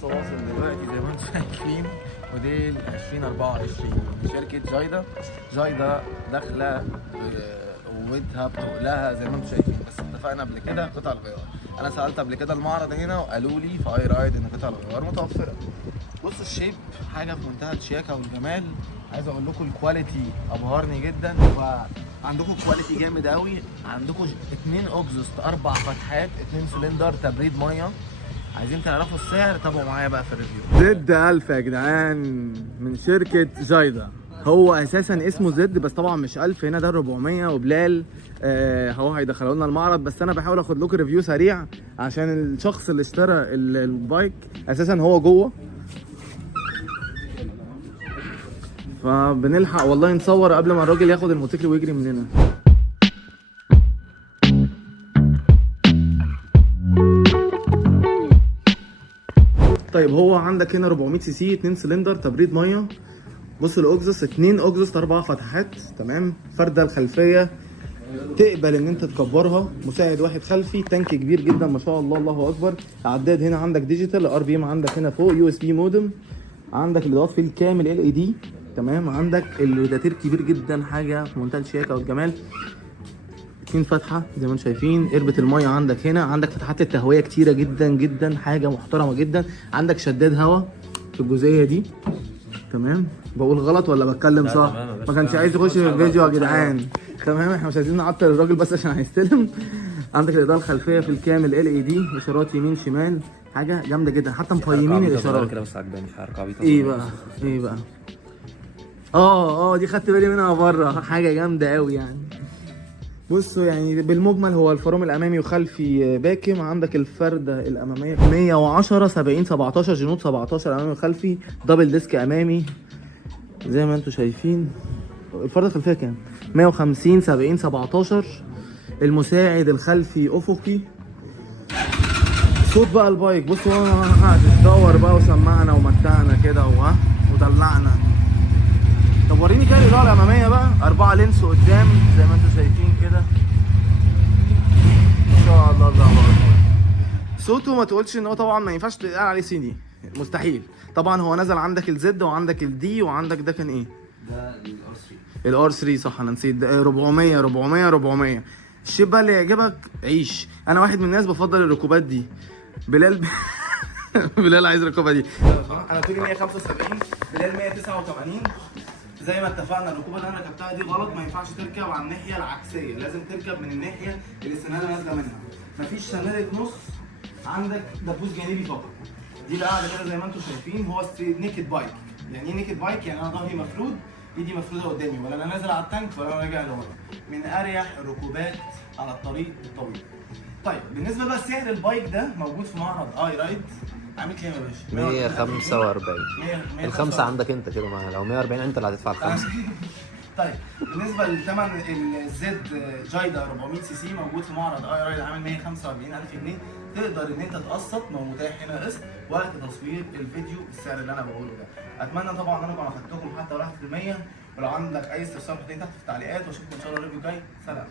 لسه واصل دلوقتي زي ما انتم شايفين، موديل 2024 شركة جايدا. جايدا داخلة قوتها بتقلها زي ما انتم شايفين، بس اتفقنا قبل كده قطع الغيار. انا سألت قبل كده المعرض هنا وقالوا لي في اي رايد ان قطع الغيار متوفرة. بصوا الشيب حاجة في منتهى الشياكة والجمال. عايز اقول لكم الكواليتي ابهرني جدا، وعندكم كواليتي جامد قوي. عندكم 2 اوكزوست 4 فتحات 2 سلندر تبريد ميه. عايزين تعرفوا السعر؟ تابعوا معايا بقى في الريفيو. زد 1000 يا جدعان من شركة جايدا. هو اساسا اسمه زد بس طبعا مش 1000، هنا ده 400 وبلال هو هيدخلوا لنا المعرض. بس انا بحاول اخد لكم ريفيو سريع عشان الشخص اللي اشترى البايك اساسا هو جوه، فبنلحق والله نصور قبل ما الراجل ياخد الموتوسيكل ويجري مننا. طيب هو عندك هنا 400 سي سي 2 سلندر تبريد ميه. بص الاوكزوس 2 اوكزوس 4 فتحات تمام. فرده الخلفيه تقبل ان انت تكبرها، مساعد واحد خلفي، تانك كبير جدا ما شاء الله الله اكبر. عداد هنا عندك ديجيتال، ار بي ام عندك هنا فوق، يو اس بي مودم، عندك الاضاءات في الكامل ال اي دي تمام. عندك الراداتير كبير جدا، حاجه في منتهى الشياكه والجمال. 2 فتحه زي ما انتم شايفين. قربة الميه عندك هنا، عندك فتحات التهويه كتيره جدا جدا، حاجه محترمه جدا. عندك شداد هواء في الجزئيه دي تمام. بقول غلط ولا بتكلم صح؟ ما كانش عايز يخش في الفيديو يا جدعان تمام. احنا مش عايزين نعطل الراجل بس عشان هيستلم. عندك الاضاءه الخلفيه في الكامل ال اي دي، اشارات يمين شمال، حاجه جامده جدا. حتى مقيمين الاشارات كده بس عجباني، حركه عبيطه. ايه بقى ايه بقى دي خدت بالي منها بره، حاجه جامده قوي يعني. بصوا يعني بالمجمل هو الفرامل الامامي وخلفي باكم. عندك الفرده الاماميه 110 70 17 جنود 17 امامي وخلفي، دبل ديسك امامي زي ما انتم شايفين. الفرده الخلفيه كام؟ 150 70 17. المساعد الخلفي افقي. صوت بقى البايك بصوا قاعد تدور بقى وسمعنا ومتعنا كده ودلعنا. طب وريني كده الاضاءه الاماميه بقى، 4 لينس قدام زي ما انتم شايفين كده ما شاء الله الله اكبر. صوته ما تقولش ان هو طبعا ما ينفعش تقال عليه صيني، مستحيل. طبعا هو نزل عندك الزد وعندك الدي وعندك ده كان ايه؟ ده الار 3. الار 3 صح انا نسيت. 400 400 400. الشيب بقى اللي يعجبك عيش. انا واحد من الناس بفضل الركوبات دي. بلال بلال عايز الركوبه دي. انا طولي 175، بلال 189. زي ما اتفقنا الركوبه اللي انا ركبتها دي غلط، ما ينفعش تركب على الناحيه العكسيه، لازم تركب من الناحيه اللي السناده نازله منها. مفيش سناده نص، عندك دبوس جانبي فقط. دي القاعده كده زي ما انتم شايفين. هو نيكد بايك. يعني ايه نيكد بايك؟ يعني انا ظهري مفرود، ايدي مفروده قدامي، ولا انا نازل على التانك ولا انا راجع لورا. من اريح الركوبات على الطريق الطويل. طيب بالنسبه بقى لسعر البايك ده، موجود في معرض اي رايد. عامل كام يا باشا؟ 145. 145. الخمسه عندك انت كده معايا، لو 140 انت اللي هتدفع الخمسه. طيب بالنسبه لثمن الزد جايدا 400 سي سي موجود في معرض اي رايد، عامل 145,000 جنيه. تقدر ان انت تقسط، متاح هنا قسط وقت تصوير الفيديو بالسعر اللي انا بقوله ده. اتمنى طبعا ان انا اكون افدتكم حتى 1%. ولو عندك اي استفسار حطيه تحت في التعليقات، واشوفكم ان شاء الله الريفيو جاي. سلام.